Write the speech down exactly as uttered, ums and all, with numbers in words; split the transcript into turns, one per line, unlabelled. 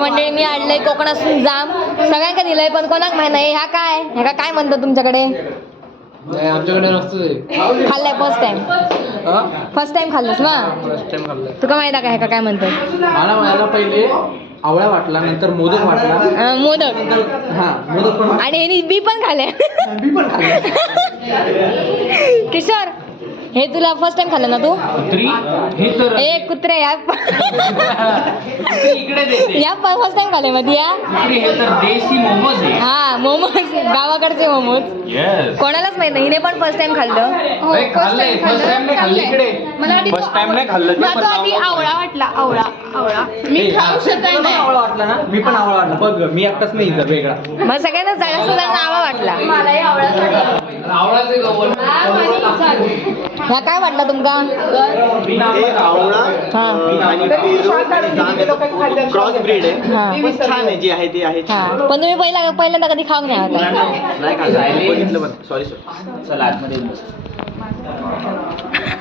मंडळी मी आणलंय कोकणातून जाम सगळ्यांका दिलंय पण कोणाक माहित नाही ह्या काय ह्या काय म्हणतात तुमच्याकडे
आमच्याकडे नसतं
खाल्लंय फर्स्ट टाइम फर्स्ट टाइम खाल्लंस ना
फर्स्ट टाइम खाल्लंय
तुका माहित आहे का ह्या काय म्हणतात
मला मला पहिले आवळा वाटला नंतर मोदक वाटला
अं, मोदक
हा मोदक पण
आणि ह्यानी बी पण खाल्ले
मी पण खाल्लं
किशोर हे तुला फर्स्ट टाइम खाल्लं ना तू
कुत्री हे तर
ए कुत्रे या
कुत्री इकडे देते
या फर्स्ट टाइम खाल्ले मध्ये या
कुत्री हे तर देशी मोमोज आहे
हा मोमोज गावाकडचे मोमोज
येस
कोणालाच माहित नाही हिने पण फर्स्ट टाइम खाल्लं
खाल्लंय फर्स्ट टाइम नाही खाल्लं इकडे फर्स्ट टाइम नाही खाल्लं ते पण
आधी आवळा वाटला आवळा आवळा मी खाऊ शकत नाही
आवळा वाटला ना मी पण आवळा वाटला बघ मी एकटाच नाही इथं वेगळा
मग सगळ्यांना जास्त जणांना आवडा वाटला
मलाही आवळा
आवळाचे गव्हाण
ह्या काय वाटला तुमका
हे आवळा
हा
आणि पेरू आणि जाम क्रॉस ब्रीड आहे
हा
पण छान आहे जी आहे ती आहे
हा पण तुम्ही पहिला पहिल्यांदा कधी खाऊन नाही आता
नाही खाल्लं बघितलं पण सॉरी सॉरी चला आतमध्ये येऊन बस.